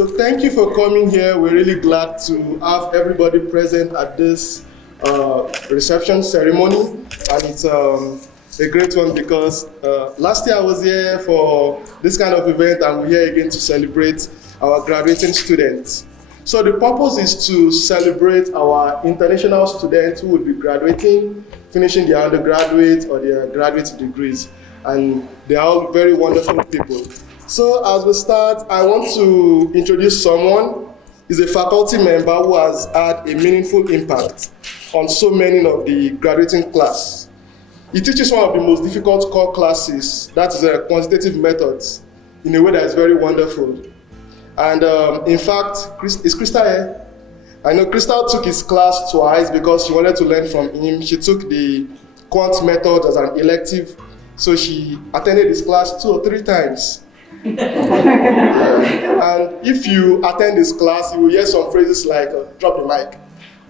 So thank you for coming here. We're really glad to have everybody present at this reception ceremony. And it's a great one because last year I was here for this kind of event, and we're here again to celebrate our graduating students. So the purpose is to celebrate our international students who will be graduating, finishing their undergraduate or their graduate degrees. And they're all very wonderful people. So as we start, I want to introduce someone. He's a faculty member who has had a meaningful impact on so many of the graduating class. He teaches one of the most difficult core classes, that is quantitative methods, in a way that is very wonderful. And in fact, is Crystal here? I know Crystal took his class twice because she wanted to learn from him. She took the quant method as an elective, so she attended his class 2 or 3 times. And if you attend this class, you will hear some phrases like, drop the mic,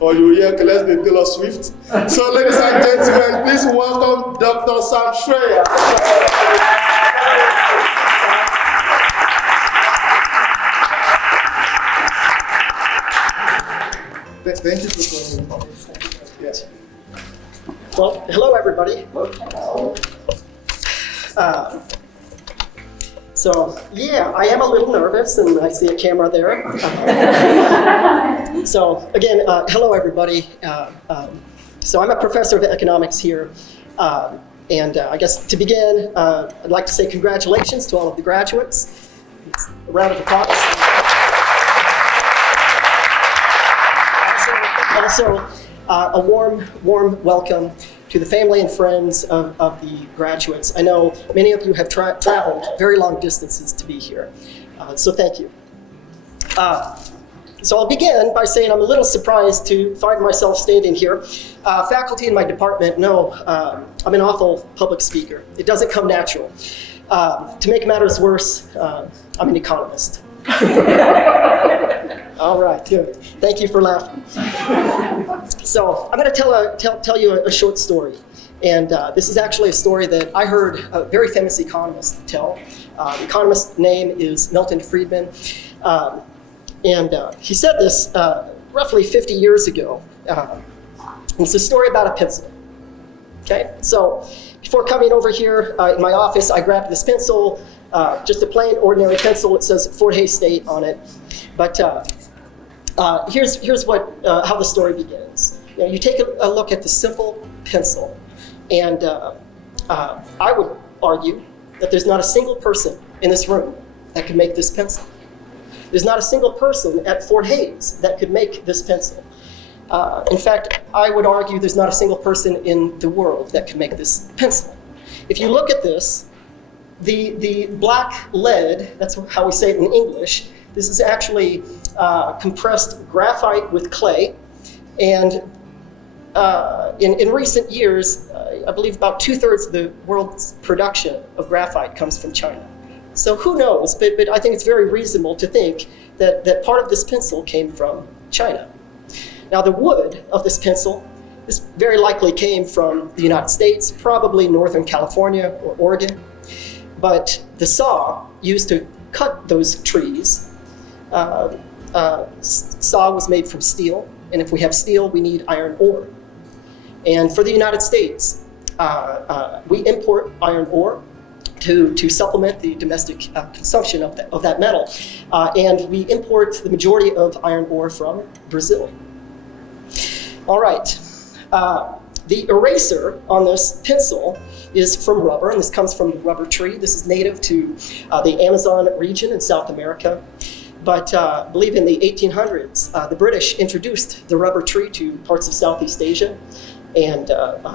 or you will hear, okay, let's do Taylor Swift. So ladies and gentlemen, please welcome Dr. Sam Schreier. Thank you for coming. Yes. Well, hello everybody. So yeah, I am a little nervous, and I see a camera there. So again, hello everybody. So I'm a professor of economics here, and I guess to begin, I'd like to say congratulations to all of the graduates. A round of applause. Also, a warm welcome to the family and friends of the graduates. I know many of you have traveled very long distances to be here, so thank you. So I'll begin by saying I'm a little surprised to find myself standing here. Faculty in my department know I'm an awful public speaker. It doesn't come natural. To make matters worse, I'm an economist. All right, good. Thank you for laughing. So I'm going to tell you a short story. And this is actually a story that I heard a very famous economist tell. The economist's name is Milton Friedman. And he said this roughly 50 years ago. It's a story about a pencil. Okay, so before coming over here in my office, I grabbed this pencil, just a plain ordinary pencil. It says Fort Hays State on it. But here's what how the story begins. You know, you take a look at the simple pencil, and I would argue that there's not a single person in this room that could make this pencil. There's not a single person at Fort Hays that could make this pencil. In fact, I would argue there's not a single person in the world that could make this pencil. If you look at this, the black lead, that's how we say it in English, this is actually compressed graphite with clay. And in recent years, I believe about 2/3 of the world's production of graphite comes from China. So who knows, but I think it's very reasonable to think that part of this pencil came from China. Now the wood of this pencil, this very likely came from the United States, probably Northern California or Oregon. But the saw used to cut those trees, saw was made from steel, and if we have steel, we need iron ore. And for the United States, we import iron ore to supplement the domestic consumption of that metal. And we import the majority of iron ore from Brazil. All right, the eraser on this pencil is from rubber, and this comes from the rubber tree. This is native to the Amazon region in South America. But I believe in the 1800s, the British introduced the rubber tree to parts of Southeast Asia and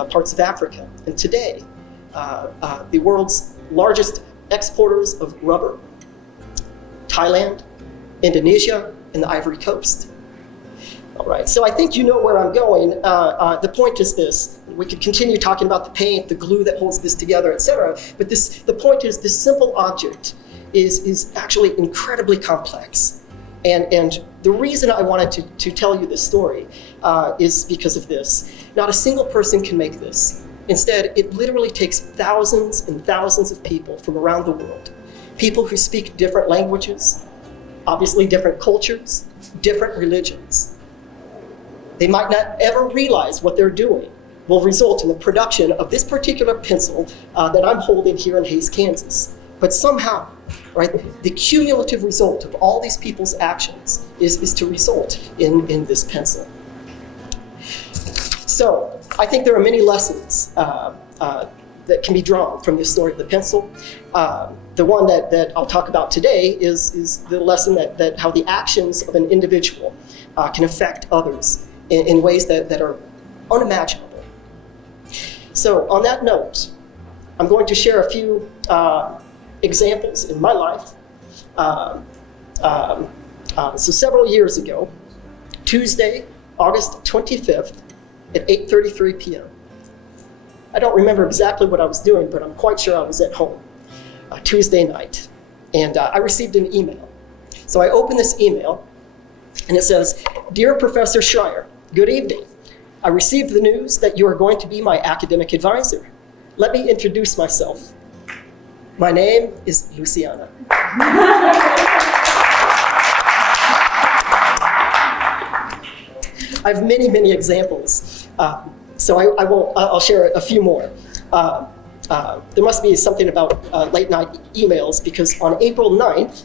parts of Africa. And today, the world's largest exporters of rubber, Thailand, Indonesia, and the Ivory Coast. All right, so I think you know where I'm going. The point is this. We could continue talking about the paint, the glue that holds this together, etc. But the point is this simple object is actually incredibly complex. And the reason I wanted to tell you this story is because of this. Not a single person can make this. Instead, it literally takes thousands and thousands of people from around the world, people who speak different languages, obviously different cultures, different religions. They might not ever realize what they're doing will result in the production of this particular pencil that I'm holding here in Hays, Kansas. But somehow, right, the cumulative result of all these people's actions is to result in this pencil. So I think there are many lessons that can be drawn from this story of the pencil. The one that I'll talk about today is the lesson that how the actions of an individual can affect others in ways that are unimaginable. So on that note, I'm going to share a few examples in my life. So several years ago, Tuesday, August 25th at 8:33 p.m. I don't remember exactly what I was doing, but I'm quite sure I was at home Tuesday night, and I received an email. So I opened this email, and it says, "Dear Professor Schreier, good evening. I received the news that you are going to be my academic advisor. Let me introduce myself. My name is Luciana." I have many, many examples, so I'll share a few more. There must be something about late night emails, because on April 9th,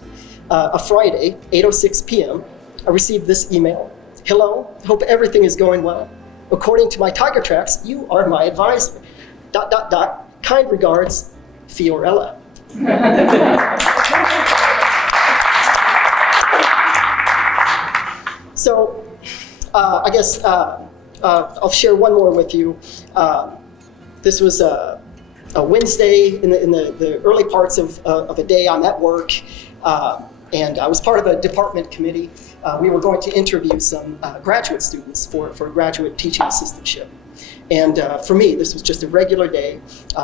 a Friday, 8:06 p.m., I received this email. "Hello, hope everything is going well. According to my Tiger Tracks, you are my advisor. ... Kind regards, Fiorella." So I guess I'll share one more with you. This was a Wednesday in the early parts of a day. I'm at work, and I was part of a department committee. We were going to interview some graduate students for a graduate teaching assistantship. And for me, this was just a regular day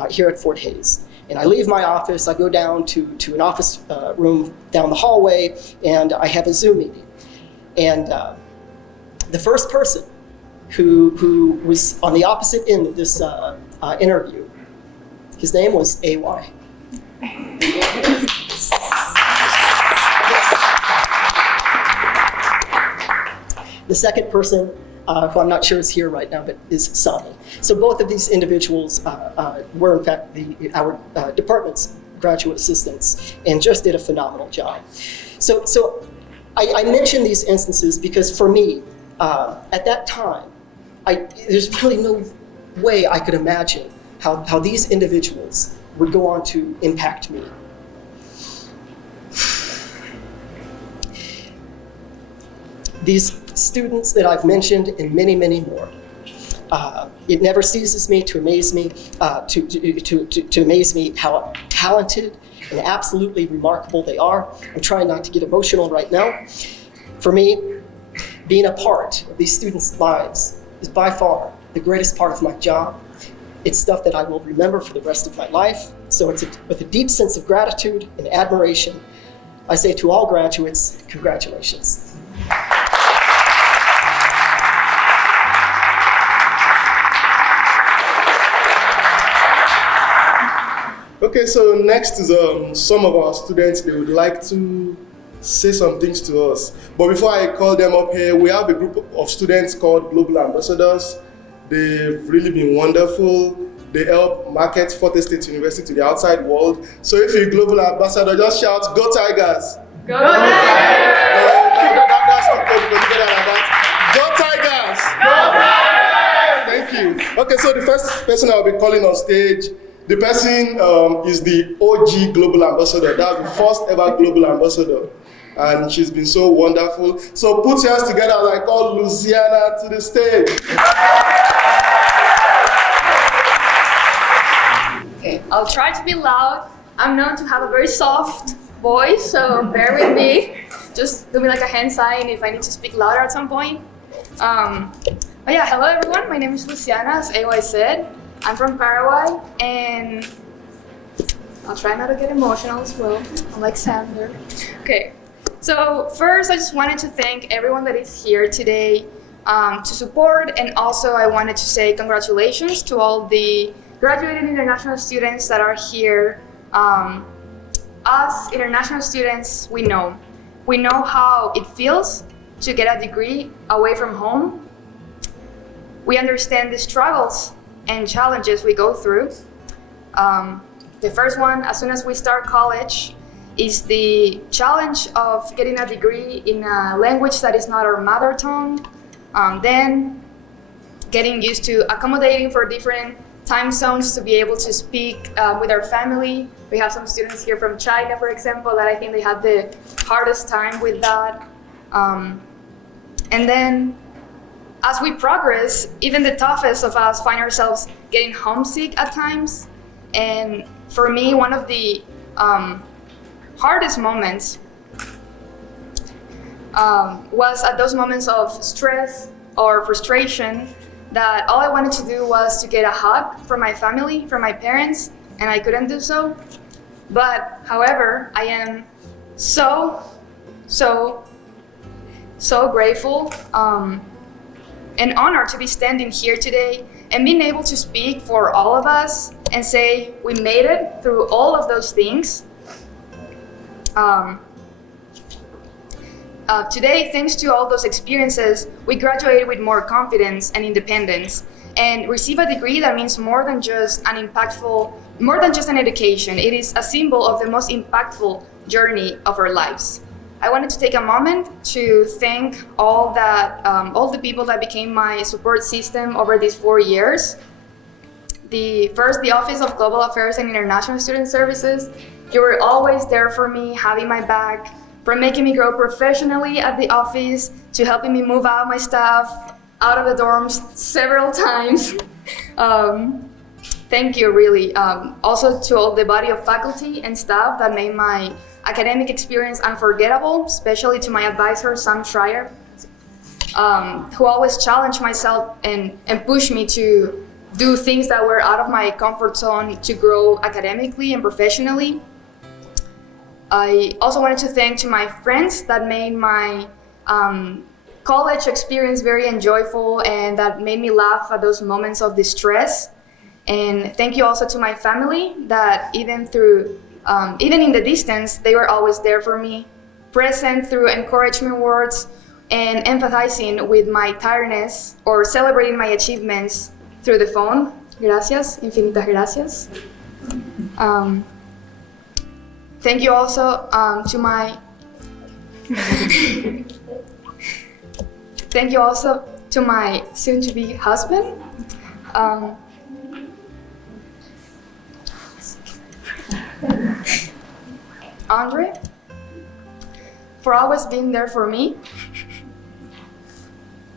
here at Fort Hays. And I leave my office, I go down to an office room down the hallway, and I have a Zoom meeting. And the first person who was on the opposite end of this interview, his name was AY. The second person, who I'm not sure is here right now, but is Sami. So both of these individuals were in fact our department's graduate assistants and just did a phenomenal job. So I mention these instances because for me, at that time, there's really no way I could imagine how these individuals would go on to impact me. These students that I've mentioned and many, many more. It never ceases me to amaze me, to amaze me how talented and absolutely remarkable they are. I'm trying not to get emotional right now. For me, being a part of these students' lives is by far the greatest part of my job. It's stuff that I will remember for the rest of my life. So it's with a deep sense of gratitude and admiration, I say to all graduates, congratulations. Okay, so next is some of our students. They would like to say some things to us. But before I call them up here, we have a group of students called Global Ambassadors. They've really been wonderful. They help market Fort State University to the outside world. So if you're a Global Ambassador, just shout, "Go Tigers!" Go Tigers! Go Tigers! Go Tigers! Thank you. Okay, so the first person I'll be calling on stage, the person is the OG Global Ambassador. That's the first ever Global Ambassador. And she's been so wonderful. So put your hands together as I call Luciana to the stage. Okay, I'll try to be loud. I'm known to have a very soft voice, so bear with me. Just do me like a hand sign if I need to speak louder at some point. But yeah, hello everyone. My name is Luciana, as AY said. I'm from Paraguay, and I'll try not to get emotional as well, unlike Sander. Okay, so first I just wanted to thank everyone that is here today to support, and also I wanted to say congratulations to all the graduated international students that are here. Us international students, we know we know how it feels to get a degree away from home. We understand the struggles and challenges we go through. The first one, as soon as we start college, is the challenge of getting a degree in a language that is not our mother tongue. Then getting used to accommodating for different time zones to be able to speak with our family. We have some students here from China, for example, that I think they had the hardest time with that. And then as we progress, even the toughest of us find ourselves getting homesick at times. And for me, one of the hardest moments was at those moments of stress or frustration that all I wanted to do was to get a hug from my family, from my parents, and I couldn't do so. But however, I am so grateful and honored to be standing here today and being able to speak for all of us and say we made it through all of those things. Today, thanks to all those experiences, we graduated with more confidence and independence and receive a degree that means more than just an education. It is a symbol of the most impactful journey of our lives. I wanted to take a moment to thank all the people that became my support system over these 4 years. The Office of Global Affairs and International Student Services. You were always there for me, having my back, from making me grow professionally at the office to helping me move out my stuff out of the dorms several times. Thank you, really. Also to all the body of faculty and staff that made my academic experience unforgettable, especially to my advisor, Sam Schreier, who always challenged myself and pushed me to do things that were out of my comfort zone to grow academically and professionally. I also wanted to thank to my friends that made my college experience very enjoyable and that made me laugh at those moments of distress. And thank you also to my family that even in the distance, they were always there for me, present through encouragement words and empathizing with my tiredness or celebrating my achievements through the phone. Gracias, infinitas gracias. Thank you also to my thank you also to my soon-to-be husband. Andre, for always being there for me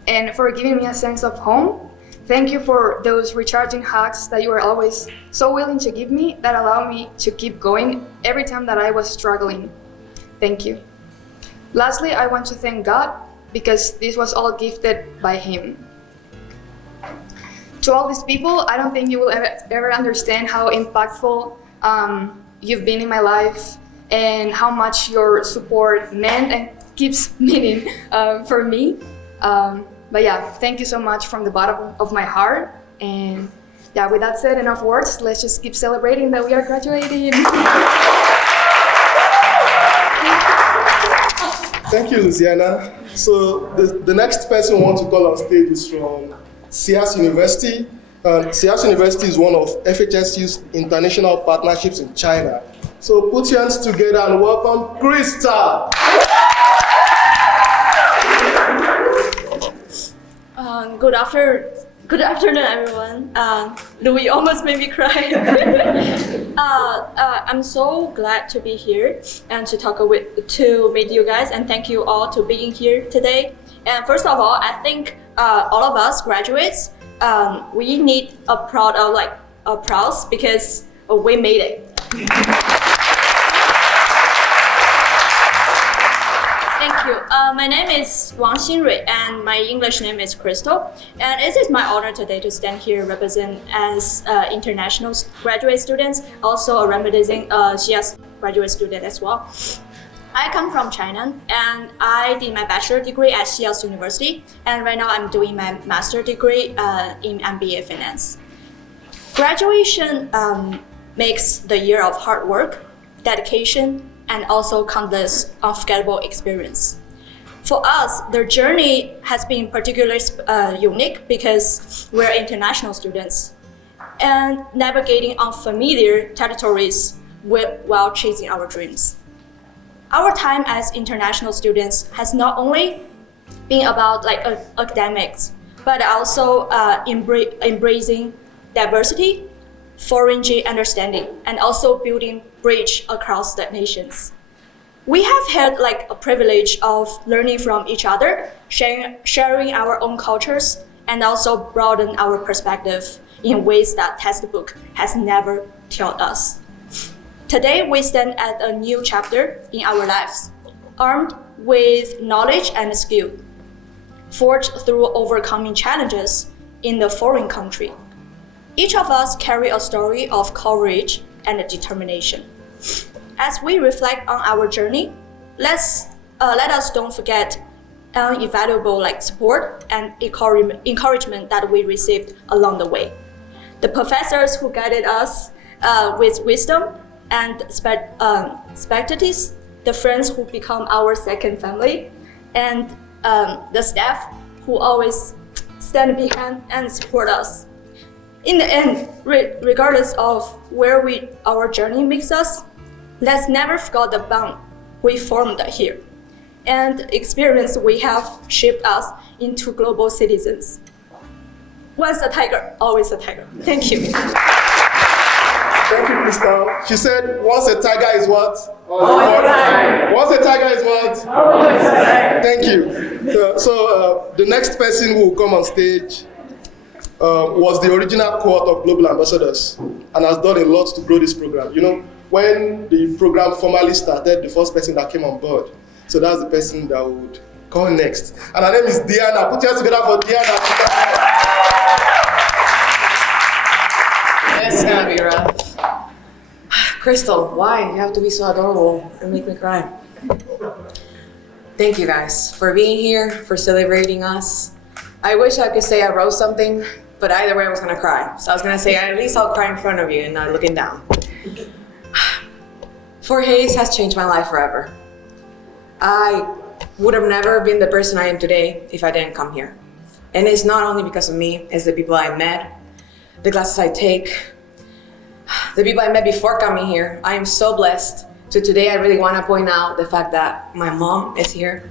and for giving me a sense of home. Thank you for those recharging hugs that you were always so willing to give me that allowed me to keep going every time that I was struggling. Thank you. Lastly, I want to thank God because this was all gifted by Him. To all these people, I don't think you will ever understand how impactful you've been in my life and how much your support meant and keeps meaning for me. But yeah, thank you so much from the bottom of my heart. And yeah, with that said, enough words. Let's just keep celebrating that we are graduating. Thank you, Luciana. So the next person we want to call on stage is from SIAS University. SIAS University is one of FHSU's international partnerships in China. So put your hands together and welcome Krista. Good afternoon, everyone. Louis almost made me cry. I'm so glad to be here and to meet you guys, and thank you all to being here today. And first of all, I think all of us graduates, we need applause because we made it. Thank you. My name is Wang Xinrui, and my English name is Crystal. And it is my honor today to stand here represent as international graduate students, also representing SIAS graduate student as well. I come from China, and I did my bachelor degree at SIAS University, and right now I'm doing my master degree in MBA Finance. Graduation makes the year of hard work, dedication, and also countless unforgettable experience. For us, the journey has been particularly unique because we're international students and navigating unfamiliar territories while chasing our dreams. Our time as international students has not only been about academics, but also embracing diversity, foreign understanding, and also building bridge across the nations. We have had a privilege of learning from each other, sharing our own cultures, and also broaden our perspective in ways that textbook has never taught us. Today, we stand at a new chapter in our lives, armed with knowledge and skill, forged through overcoming challenges in the foreign country. Each of us carry a story of courage and determination. As we reflect on our journey, let us don't forget invaluable support and encouragement that we received along the way. The professors who guided us with wisdom and expertise, the friends who become our second family, and the staff who always stand behind and support us. In the end, regardless of where our journey makes us, let's never forget the bond we formed here and the experience we have shaped us into global citizens. Once a tiger, always a tiger. Thank you. Thank you, Crystal. She said, once a tiger is what? Always a tiger. Once a tiger is what? Always a tiger. Thank you. The next person who will come on stage was the original cohort of Global Ambassadors and has done a lot to grow this program. You know, when the program formally started, the first person that came on board, so that's the person that would come next. And her name is Diana. Put your hands together for Diana. It's gonna be rough. Crystal, why? You have to be so adorable and make me cry. Thank you guys for being here, for celebrating us. I wish I could say I wrote something, but either way I was gonna cry. So I was gonna say, at least I'll cry in front of you and not looking down. Fort Hays has changed my life forever. I would have never been the person I am today if I didn't come here. And it's not only because of me, it's the people I met, the classes I take, the people I met before coming here. I am so blessed. So today I really want to point out the fact that my mom is here.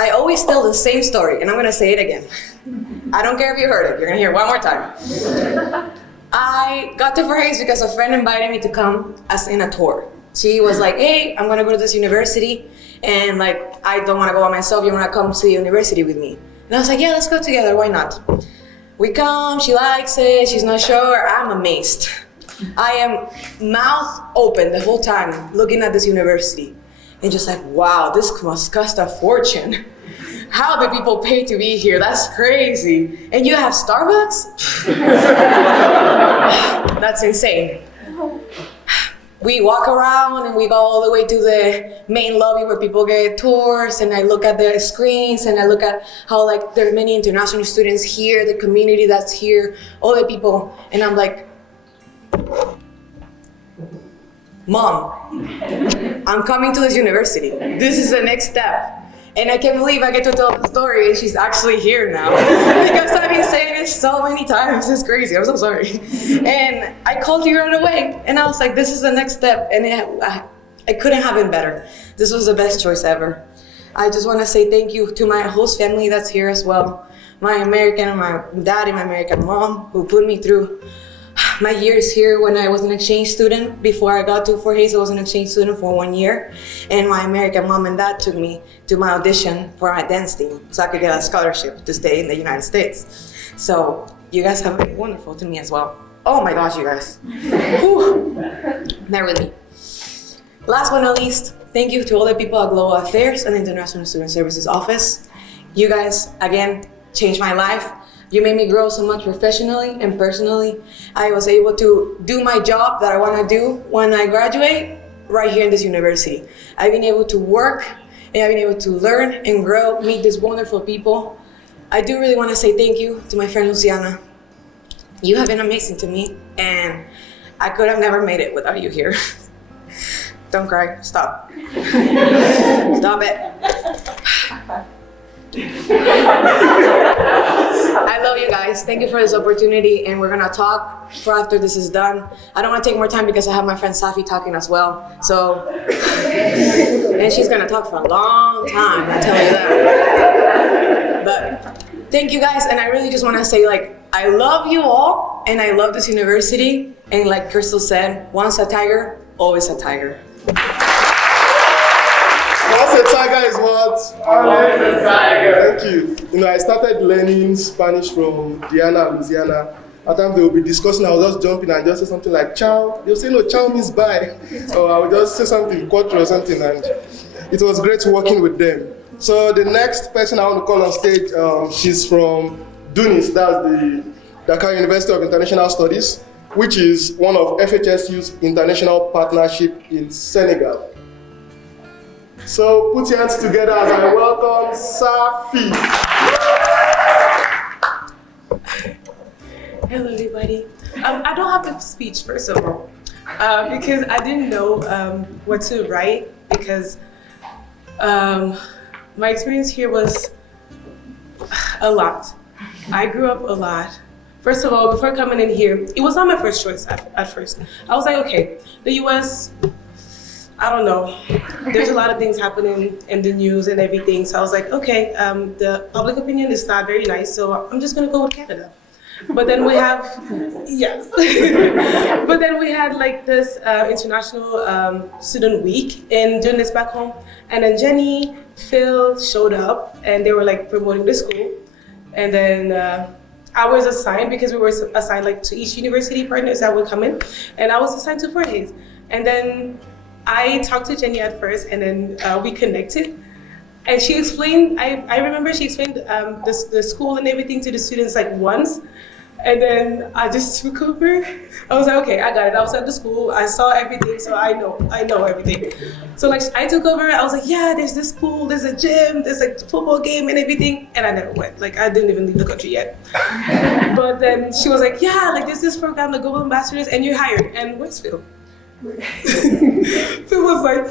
I always tell the same story, and I'm gonna say it again. I don't care if you heard it, you're gonna hear it one more time. I got to Fort Hays because a friend invited me to come as in a tour. She was like, hey, I'm gonna go to this university, and I don't wanna go by myself, you wanna come to the university with me? And I was like, yeah, let's go together, why not? We come, she likes it, she's not sure, I'm amazed. I am mouth open the whole time looking at this university. And just like, wow, this must cost a fortune. How do people pay to be here? That's crazy. And you have Starbucks? That's insane. We walk around and we go all the way to the main lobby where people get tours, and I look at the screens and I look at how there are many international students here, the community that's here, all the people, and I'm like, Mom, I'm coming to this university. This is the next step. And I can't believe I get to tell the story and she's actually here now. Because I've been saying it so many times, it's crazy, I'm so sorry. And I called you right away and I was like, this is the next step. And I couldn't have been better. This was the best choice ever. I just wanna say thank you to my host family that's here as well. My dad and my American mom who put me through my years here when I was an exchange student. Before I got to Fort Hays, I was an exchange student for 1 year. And my American mom and dad took me to my audition for my dance team so I could get a scholarship to stay in the United States. So you guys have been wonderful to me as well. Oh my gosh, you guys. Whew. Bear with me. Last but not least, thank you to all the people at Global Affairs and International Student Services Office. You guys, again, changed my life. You made me grow so much professionally and personally. I was able to do my job that I want to do when I graduate right here in this university. I've been able to work and I've been able to learn and grow, meet these wonderful people. I do really want to say thank you to my friend Luciana. You have been amazing to me, and I could have never made it without you here. Don't cry. Stop. Stop it. I love you guys. Thank you for this opportunity, and we're gonna talk for after this is done. I don't want to take more time because I have my friend Safi talking as well. So, and she's gonna talk for a long time. I tell you that. But thank you guys, and I really just want to say, like, I love you all, and I love this university. And like Crystal said, once a tiger, always a tiger. Once a tiger is what? Always a tiger. Thank you. You know, I started learning Spanish from Diana and Louisiana. At times they will be discussing, I will just jump in and just say something like ciao. They'll say, no, ciao means bye. So I will just say something, cuatro or something, and it was great working with them. So the next person I want to call on stage, she's from DUNIS, that's the Dakar University of International Studies, which is one of FHSU's international partnership in Senegal. So put your hands together as I welcome Safi. Hello, everybody. I don't have a speech, first of all, because I didn't know what to write, because my experience here was a lot. I grew up a lot. First of all, before coming in here, it was not my first choice at first. I was like, okay, the US, I don't know. There's a lot of things happening in the news and everything. So I was like, okay, the public opinion is not very nice, so I'm just gonna go with Canada. But then we have, yeah. But then we had like this international student week and doing this back home. And then Jenny, Phil showed up and they were like promoting the school. And then I was assigned, because we were assigned like to each university partners that would come in. And I was assigned to Fort Hays. And then I talked to Jenny at first, and then we connected. And she explained, I remember she explained the school and everything to the students like once. And then I just took over. I was like, okay, I got it. I was at the school, I saw everything, so I know everything. So like I took over, I was like, yeah, there's this pool, there's a gym, there's a football game and everything. And I never went, like I didn't even leave the country yet. But then she was like, yeah, like there's this program, the Global Ambassadors, and you're hired. And where's Phil? Phil was like,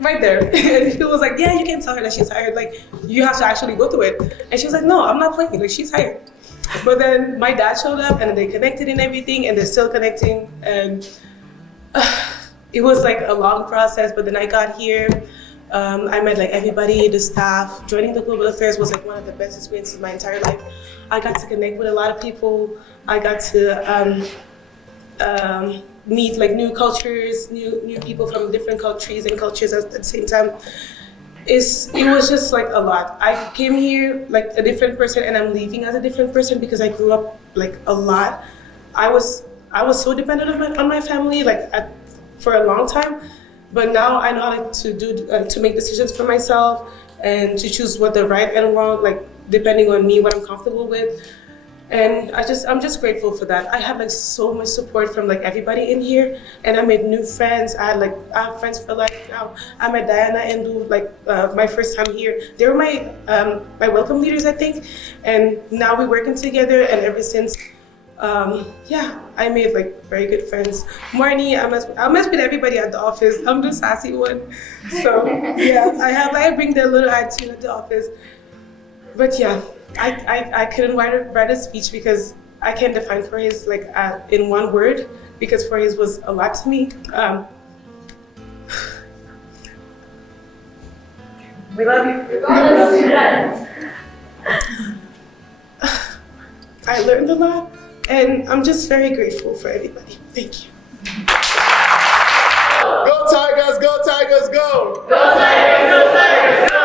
right there. And Phil was like, yeah, you can't tell her that she's hired. Like, you have to actually go through it. And she was like, no, I'm not playing. Like, she's hired. But then my dad showed up, and they connected and everything, and they're still connecting. And it was like a long process. But then I got here. I met like everybody, the staff. Joining the Global Affairs was like one of the best experiences of my entire life. I got to connect with a lot of people. I got to meet like new cultures, new people from different countries and cultures at the same time. It was just like a lot. I came here like a different person, and I'm leaving as a different person because I grew up like a lot. I was so dependent on my family for a long time, but now I know how to make decisions for myself and to choose what the right and wrong, like depending on me, what I'm comfortable with. And I'm just grateful for that. I have like so much support from like everybody in here, and I made new friends. I have friends for life now. I met Diana and Lou my first time here. They were my welcome leaders, I think, and now we're working together. And ever since, I made like very good friends. Marnie, I mess with everybody at the office. I'm the sassy one, so yeah, I bring the little attitude at the office. But yeah. I couldn't write a speech because I can't define Fort Hays in one word, because Fort Hays was a lot to me. We love you. I learned a lot, and I'm just very grateful for everybody. Thank you. Go Tigers, go Tigers, go! Go Tigers, go Tigers, go!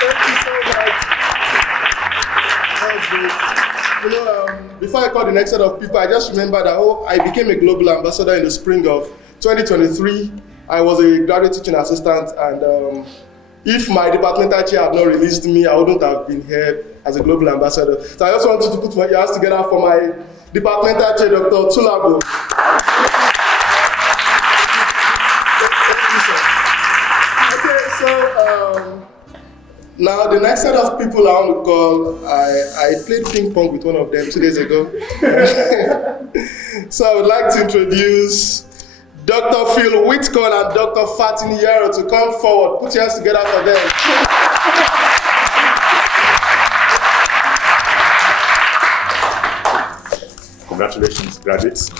Thank you so much. That was great. You know, before I call the next set of people, I just remember that I became a global ambassador in the spring of 2023. I was a graduate teaching assistant, and if my departmental chair had not released me, I wouldn't have been here as a global ambassador. So I just wanted to put my hands together for my departmental chair, Dr. Tulabo. Now, the next set of people I want to call, I played ping pong with one of them 2 days ago. So I would like to introduce Dr. Phil Whitcomb and Dr. Fatin Yaro to come forward. Put your hands together for them. Congratulations, graduates.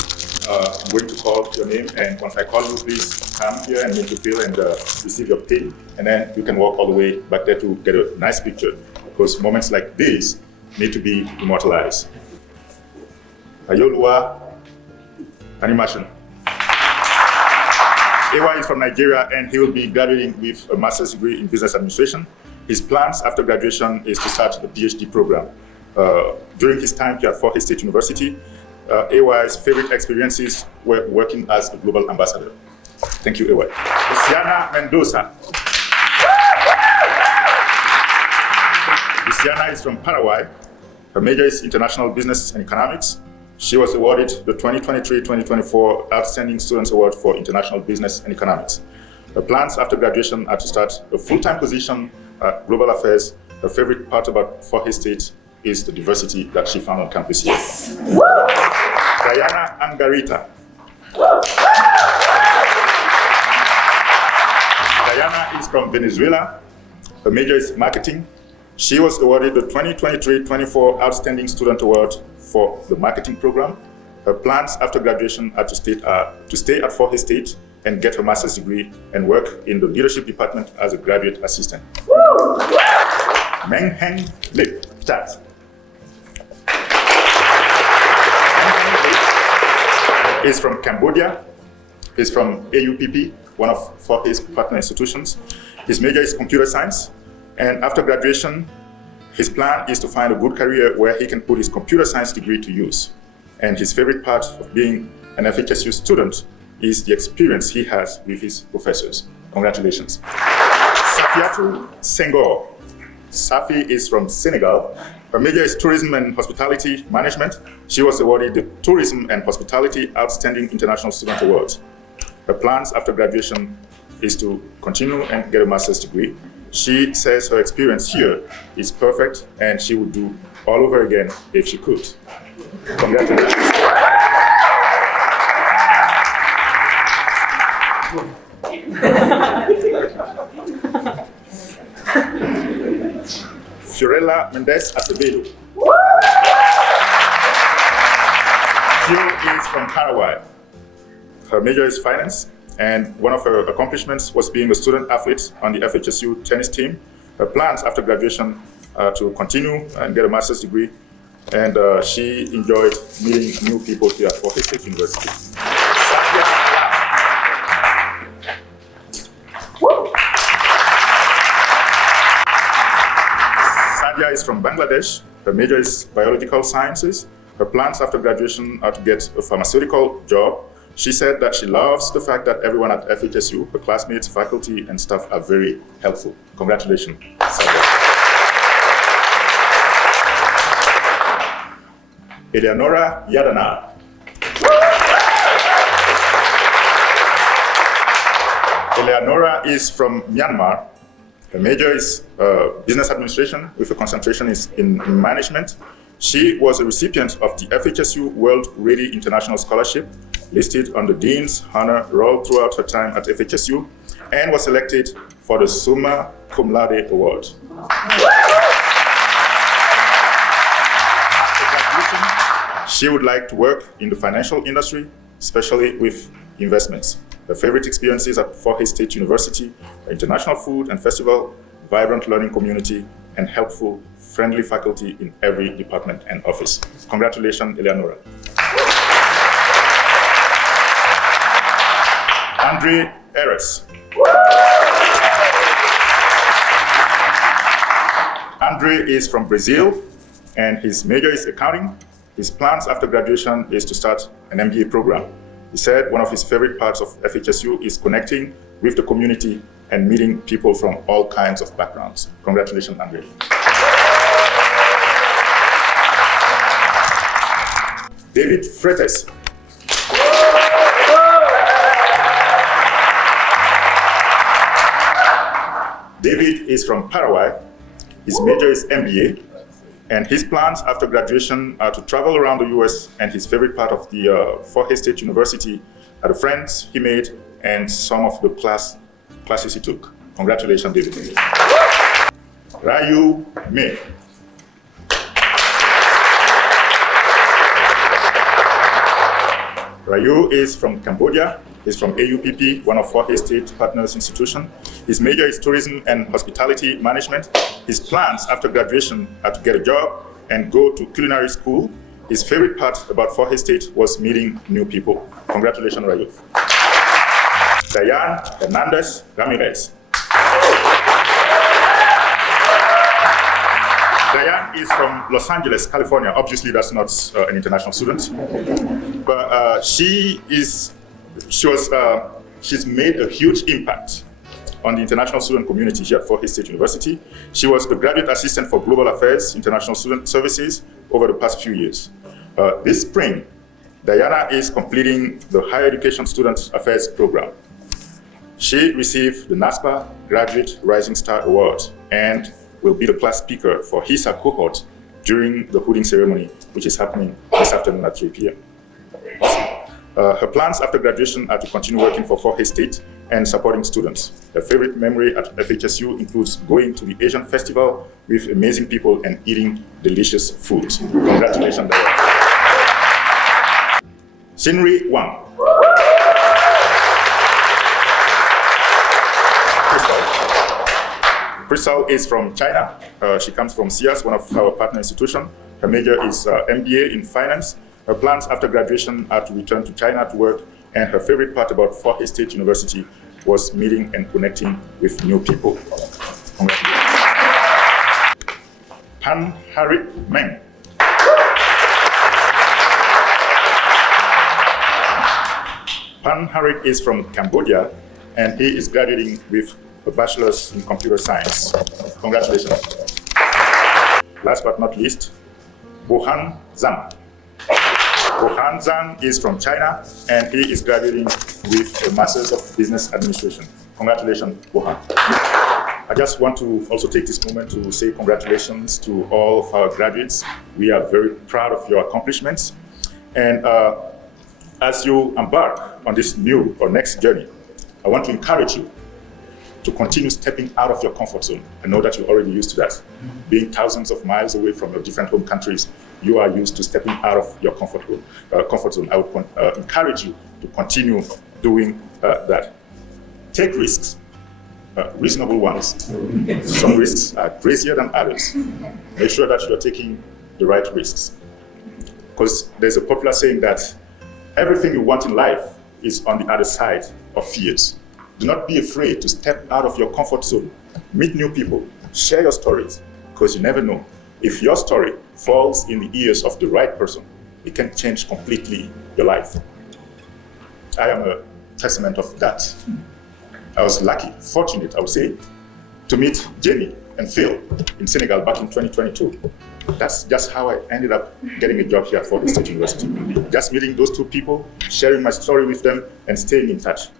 I'm going to call your name, and once I call you, please come here and meet the field and receive your pin, and then you can walk all the way back there to get a nice picture, because moments like this need to be immortalized. Ayolua animation. AY is from Nigeria, and he will be graduating with a master's degree in business administration. His plans after graduation is to start a PhD program. During his time here at Fort Hays State University, AY's favorite experiences were working as a global ambassador. Thank you, AY. Luciana Mendoza. Luciana is from Paraguay. Her major is international business and economics. She was awarded the 2023-2024 Outstanding Students Award for International Business and Economics. Her plans after graduation are to start a full-time position at Global Affairs. Her favorite part about Fort Hays State is the diversity that she found on campus here. Diana Angarita. Diana is from Venezuela. Her major is marketing. She was awarded the 2023-24 Outstanding Student Award for the marketing program. Her plans after graduation are to stay at Fort Hays State and get her master's degree and work in the leadership department as a graduate assistant. Meng Heng Lip Tat. Is from Cambodia. He's from AUPP, one of Fort Hays partner institutions. His major is computer science, and after graduation, his plan is to find a good career where he can put his computer science degree to use. And his favorite part of being an FHSU student is the experience he has with his professors. Congratulations. Safiatou Senghor. Safi is from Senegal. Her major is tourism and hospitality management. She was awarded the Tourism and Hospitality Outstanding International Student Award. Her plans after graduation is to continue and get a master's degree. She says her experience here is perfect and she would do all over again if she could. Congratulations. Fiorella Mendez Acevedo. Fio is from Paraguay. Her major is finance, and one of her accomplishments was being a student athlete on the FHSU tennis team. Her plans after graduation are to continue and get a master's degree, and she enjoyed meeting new people here at Fort Hays State University. Sadia is from Bangladesh. Her major is biological sciences. Her plans after graduation are to get a pharmaceutical job. She said that she loves the fact that everyone at FHSU, her classmates, faculty, and staff are very helpful. Congratulations, Sadia. Eleonora Yadana. Eleonora is from Myanmar. Her major is business administration with a concentration in management. She was a recipient of the FHSU World Ready International Scholarship, listed on the Dean's Honor Roll throughout her time at FHSU, and was selected for the Summa Cum Laude Award. She would like to work in the financial industry, especially with investments. Her favorite experiences at Fort Hays State University, international food and festival, vibrant learning community, and helpful, friendly faculty in every department and office. Congratulations, Eleonora. Andre Eres. Andre is from Brazil, and his major is accounting. His plans after graduation is to start an MBA program. He said one of his favorite parts of FHSU is connecting with the community and meeting people from all kinds of backgrounds. Congratulations, Andre. David Fretes. David is from Paraguay. His major is MBA, and his plans after graduation are to travel around the US, and his favorite part of the Fort Hays State University are the friends he made and some of the classes he took. Congratulations, David. Rayu May. Rayu is from Cambodia. He's from AUPP, one of Fort Hays State Partners Institution. His major is tourism and hospitality management. His plans after graduation are to get a job and go to culinary school. His favorite part about Fort Hays State was meeting new people. Congratulations, Rayu. Diane Hernandez Ramirez. Diane is from Los Angeles, California. Obviously, that's not an international student, but she's made a huge impact on the international student community here at Fort Hays State University. She was the graduate assistant for global affairs, international student services over the past few years. This spring, Diana is completing the higher education student affairs program. She received the NASPA Graduate Rising Star Award and will be the class speaker for HISA cohort during the hooding ceremony, which is happening this afternoon at 3 p.m. Awesome. Her plans after graduation are to continue working for Fort Hays State and supporting students. Her favorite memory at FHSU includes going to the Asian Festival with amazing people and eating delicious food. Congratulations, Diana. Shinri Wang. Crystal is from China. She comes from SIAS, one of our partner institutions. Her major is MBA in finance. Her plans after graduation are to return to China to work, and her favorite part about Fort Hays State University was meeting and connecting with new people. Pan Harit Meng. Pan Harit is from Cambodia, and he is graduating with a bachelor's in computer science. Congratulations. Last but not least, Bohan Zhang. Bohan Zhang is from China, and he is graduating with a master's of business administration. Congratulations, Bohan. I just want to also take this moment to say congratulations to all of our graduates. We are very proud of your accomplishments. And as you embark on this new or next journey, I want to encourage you to continue stepping out of your comfort zone. I know that you're already used to that. Being thousands of miles away from your different home countries, you are used to stepping out of your comfort zone. I would encourage you to continue doing that. Take risks, reasonable ones. Some risks are crazier than others. Make sure that you're taking the right risks. Because there's a popular saying that everything you want in life is on the other side of fears. Do not be afraid to step out of your comfort zone, meet new people, share your stories, because you never know. If your story falls in the ears of the right person, it can change completely your life. I am a testament of that. I was lucky, fortunate, I would say, to meet Jenny and Phil in Senegal back in 2022. That's just how I ended up getting a job here at Fort Hays State University. Just meeting those two people, sharing my story with them, and staying in touch.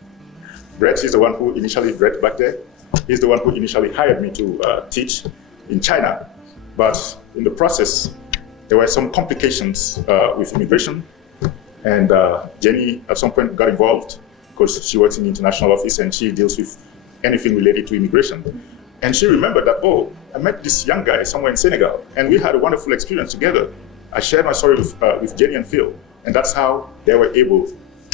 Brett is the one who initially, Brett back there, he's the one who initially hired me to teach in China. But in the process, there were some complications with immigration. And Jenny at some point got involved because she works in the international office and she deals with anything related to immigration. And she remembered that, oh, I met this young guy somewhere in Senegal and we had a wonderful experience together. I shared my story with Jenny and Phil. And that's how they were able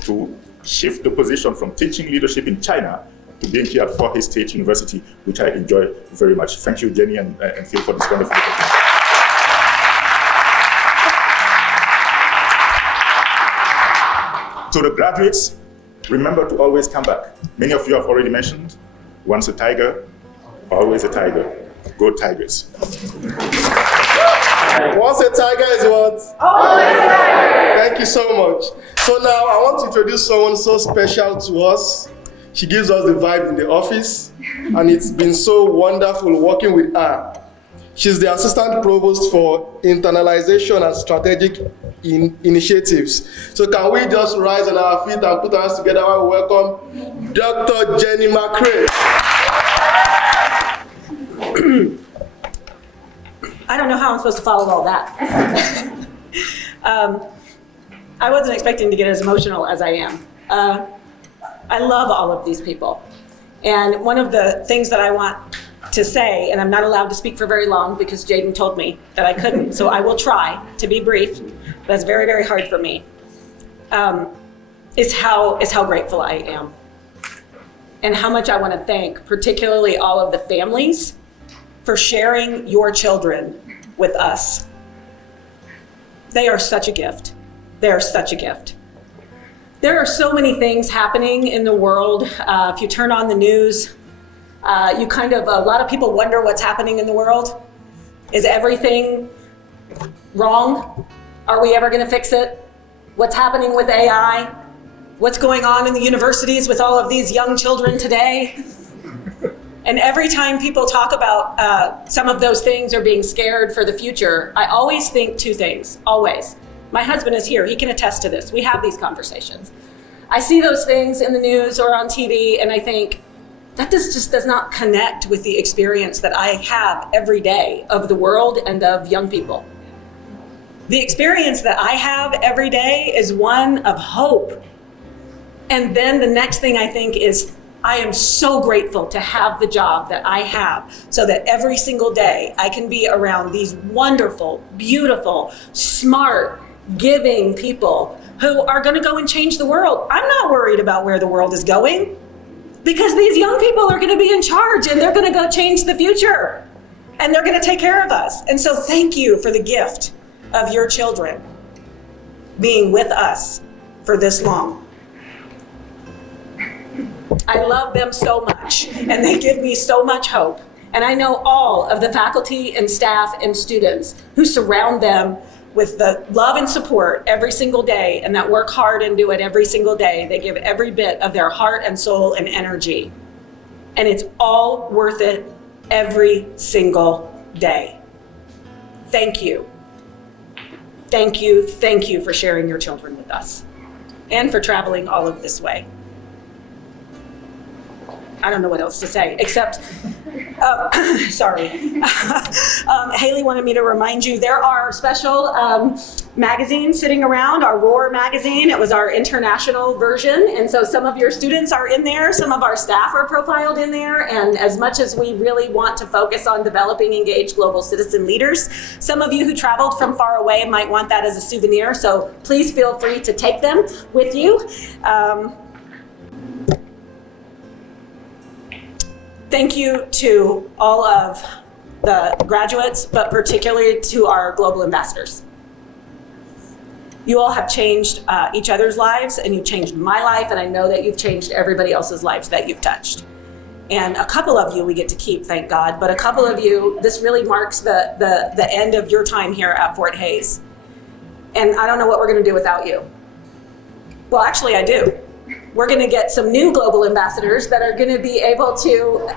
to shift the position from teaching leadership in China to being here at Fort Hays State University, which I enjoy very much. Thank you, Jenny and Phil, for this wonderful opportunity. To the graduates, remember to always come back. Many of you have already mentioned, once a tiger, always a tiger. Go Tigers. Once a tiger is what? Always a tiger. Thank you so much. So now I want to introduce someone so special to us. She gives us the vibe in the office, and it's been so wonderful working with her. She's the Assistant Provost for Internalization and Strategic Initiatives. So can we just rise on our feet and put our hands together while we welcome Dr. Jenny McRae. I don't know how I'm supposed to follow all that. I wasn't expecting to get as emotional as I am. I love all of these people. And one of the things that I want to say, and I'm not allowed to speak for very long because Jaden told me that I couldn't, so I will try to be brief. That's very, very hard for me, is how grateful I am. And how much I want to thank particularly all of the families for sharing your children with us. They are such a gift. They are such a gift. There are so many things happening in the world. If you turn on the news, a lot of people wonder what's happening in the world. Is everything wrong? Are we ever going to fix it? What's happening with AI? What's going on in the universities with all of these young children today? And every time people talk about some of those things or being scared for the future, I always think two things, always. My husband is here, he can attest to this. We have these conversations. I see those things in the news or on TV and I think, that just does not connect with the experience that I have every day of the world and of young people. The experience that I have every day is one of hope. And then the next thing I think is, I am so grateful to have the job that I have so that every single day I can be around these wonderful, beautiful, smart, giving people who are going to go and change the world. I'm not worried about where the world is going because these young people are going to be in charge and they're going to go change the future and they're going to take care of us. And so thank you for the gift of your children being with us for this long. I love them so much, and they give me so much hope. And I know all of the faculty and staff and students who surround them with the love and support every single day and that work hard and do it every single day. They give every bit of their heart and soul and energy. And it's all worth it every single day. Thank you. Thank you, thank you for sharing your children with us and for traveling all of this way. I don't know what else to say, except, sorry. Haley wanted me to remind you, there are special magazines sitting around, our Roar magazine. It was our international version, and so some of your students are in there, some of our staff are profiled in there, and as much as we really want to focus on developing engaged global citizen leaders, some of you who traveled from far away might want that as a souvenir, so please feel free to take them with you. Thank you to all of the graduates, but particularly to our global ambassadors. You all have changed each other's lives, and you've changed my life, and I know that you've changed everybody else's lives that you've touched. And a couple of you we get to keep, thank God, but a couple of you, this really marks the end of your time here at Fort Hays. And I don't know what we're gonna do without you. Well, actually I do. We're going to get some new global ambassadors that are going to be able to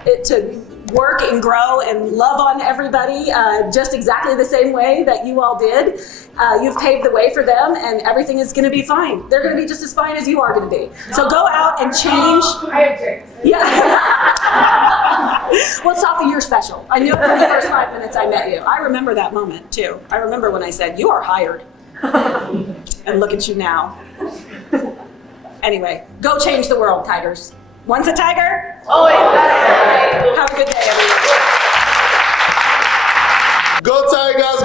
work and grow and love on everybody just exactly the same way that you all did. You've paved the way for them, and everything is going to be fine. They're going to be just as fine as you are going to be. So go out and change. I object. Yeah. Well, Safi, you're special. I knew it from the first 5 minutes I met you. I remember that moment too. I remember when I said, "You are hired," and look at you now. Anyway, go change the world, Tigers. Once a Tiger? Always a Tiger. Have a good day, everyone. Go Tigers!